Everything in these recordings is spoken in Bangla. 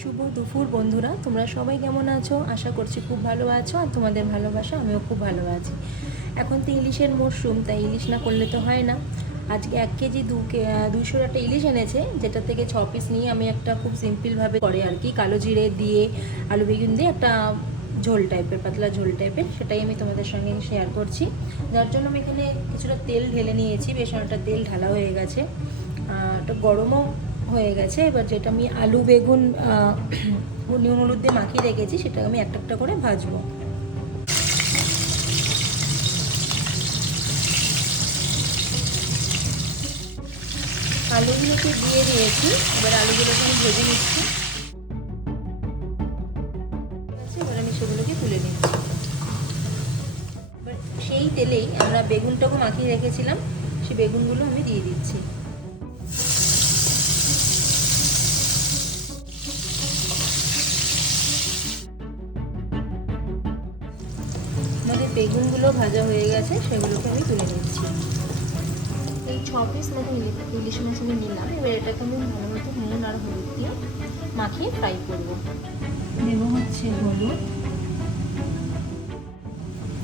শুভ দুপুর বন্ধুরা, তোমরা সবাই কেমন আছো? আশা করছি খুব ভালো আছো, আর তোমাদের ভালোবাসা আমিও খুব ভালো আছি। এখন তো ইলিশের মরশুম, তাই ইলিশ না করলে তো হয় না। আজকে 1 কেজি 200 একটা ইলিশ এনেছে, যেটা থেকে 6 পিস নিয়ে আমি একটা খুব সিম্পলভাবে করে আর কি কালো জিরে দিয়ে আলু বেগুন দিয়ে একটা ঝোল টাইপের, পাতলা ঝোল টাইপের, সেটাই আমি তোমাদের সঙ্গে শেয়ার করছি। যার জন্য আমি এখানে কিছুটা তেল ঢেলে নিয়েছি, বেশ অনেকটা তেল ঢালা হয়ে গেছে, একটা গরমও হয়ে গেছে। এবার যেটা আমি আলু বেগুন নুন হলুদ দিয়ে মাখিয়ে রেখেছি, সেটা আমি একটা একটা করে ভাজবো। আলুগুলোকে দিয়ে দিয়েছি, এবার আলুগুলোকে আমি ভেজে নিচ্ছি। এবার আমি সেগুলোকে তুলে নিচ্ছি। এবার সেই তেলেই আমরা বেগুনটাকে মাখিয়ে রেখেছিলাম, সেই বেগুনগুলো আমি দিয়ে দিচ্ছি। আমাদের বেগুনগুলো ভাজা হয়ে গেছে, সেগুলোকে আমি তুলে নিচ্ছি। এই 6 পিস মতো ইলিশ মাছ আমি নিলাম। এবার এটাকে আমি ভালো মতো নুন আর হলুদ দিয়ে মাখিয়ে ফ্রাই করবো। দেবো হচ্ছে হলুদ,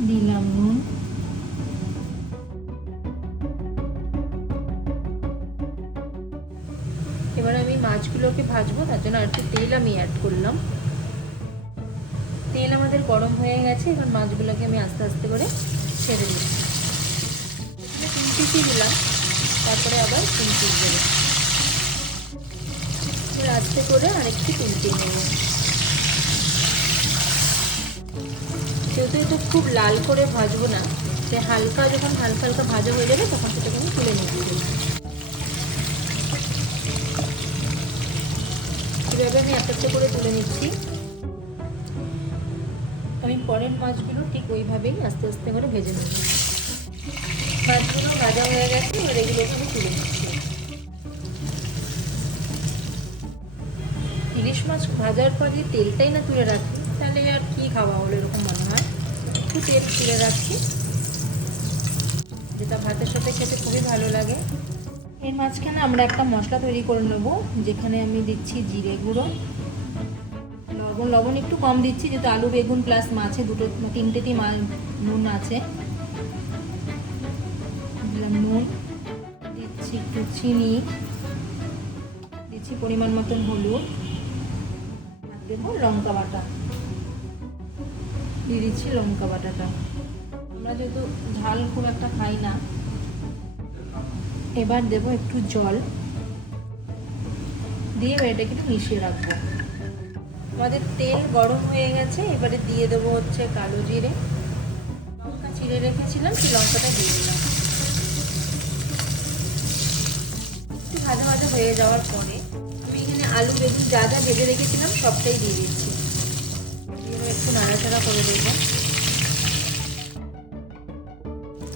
দিলাম নুন, এবার আমি মাছগুলোকে ভাজবো, তার জন্য আর একটু তেল আমি অ্যাড করলাম। তেল আমাদের গরম হয়ে গেছে, এবার মাছগুলোকে আমি আস্তে আস্তে করে ছেড়ে দিচ্ছি। 3 পিসই দিলাম, তারপরে আবার 3 পিস দেবো। এবার আস্তে করে আরেকটু তুলতে নেব। যেহেতু এটা খুব লাল করে ভাজবো না, যে হালকা, যখন হালকা হালকা ভাজা হয়ে যাবে তখন সেটাকে আমি তুলে নিতে দেবো। এভাবে আমি একটা একটা করে তুলে নিচ্ছি। আমি পরের মাছগুলো ঠিক ওইভাবেই আস্তে আস্তে করে ভেজে নেব। মাছগুলো ভাজা হয়ে গেছে, এবার এগুলোকে আমি তুলে নিচ্ছি। ইলিশ মাছ ভাজার পর যদি তেলটাই না তুলে রাখি, তাহলে আর কি খাওয়া হলো এরকম মনে হয়। একটু তেল তুলে রাখছি, যেটা ভাতের সাথে খেতে খুবই ভালো লাগে। এর মাঝখানে আমরা একটা মশলা তৈরি করে নেবো, যেখানে আমি দিচ্ছি জিরে গুঁড়ো, লবণ একটু কম দিচ্ছি, যেহেতু আলু বেগুন প্লাস মাছে তিনটেতেই নুন আছে। দিলাম নুন, দিচ্ছি একটু চিনি, দিচ্ছি পরিমাণ মতন হলুদ, আর দেবো লঙ্কা বাটা, দিয়ে দিচ্ছি লঙ্কা বাটাটা। আমরা যেহেতু ঝাল খুব একটা খাই না। এবার দেবো একটু জল দিয়ে এটাকে একটু মিশিয়ে রাখবো। আমাদের তেল গরম হয়ে গেছে, এবারে দিয়ে দেবো হচ্ছে কালো জিরে, লঙ্কা চিড়ে রেখেছিলাম, সেই লঙ্কাটা দিয়ে দিলাম। একটু ভাজা ভাজা হয়ে যাওয়ার পরে আমি এখানে আলু বেগুন যা যা ভেজে রেখেছিলাম সবটাই দিয়ে দিচ্ছি। একটু নাড়াচাড়া করে দেবো,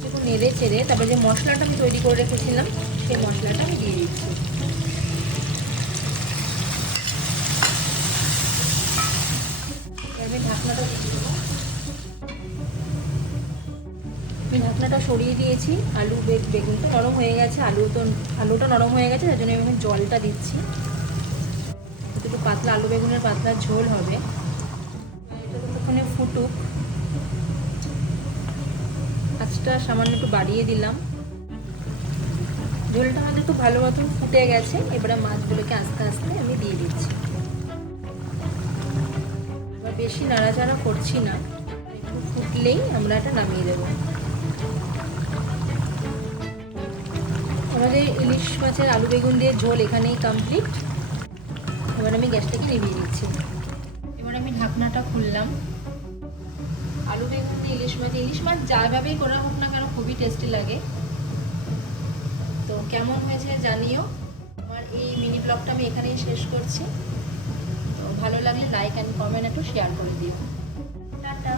একটু নেড়ে চেড়ে তারপরে যে মশলাটা আমি তৈরি করে রেখেছিলাম সেই মশলাটা আমি দিয়ে দিচ্ছি। আমি ঢাকনাটা দিয়ে দেবো। আমি ঢাকনাটা সরিয়ে দিয়েছি। বেগুনটা নরম হয়ে গেছে, আলুটা নরম হয়ে গেছে, তার জন্য আমি জলটা দিচ্ছি। একটু পাতলা আলু বেগুনের পাতলা ঝোল হবে। এটা ততক্ষণে ফুটুক, আঁচটা সামান্য একটু বাড়িয়ে দিলাম। ঝোলটা আমাদের খুব ভালো মতন ফুটে গেছে, এবারে মাছগুলোকে আস্তে আস্তে আমি দিয়ে দিচ্ছি। এবার বেশি নাড়াচাড়া করছি না, একটু ফুটলেই আমরা এটা নামিয়ে দেবো। আমাদের ইলিশ মাছের আলু বেগুন দিয়ে ঝোল এখানেই কমপ্লিট। এবার আমি গ্যাসটাকে নিভিয়ে দিচ্ছি। এবার আমি ঢাকনাটা খুললাম। আলু বেগুন দিয়ে ইলিশ মাছ যাভাবেই করা হোক না কেন খুবই টেস্টি লাগে। তো কেমন হয়েছে জানিও। আমার এই মিনি ব্লগটা আমি এখানেই শেষ করছি। তো ভালো লাগলে লাইক অ্যান্ড কমেন্ট একটু শেয়ার করে দিও। টাটা।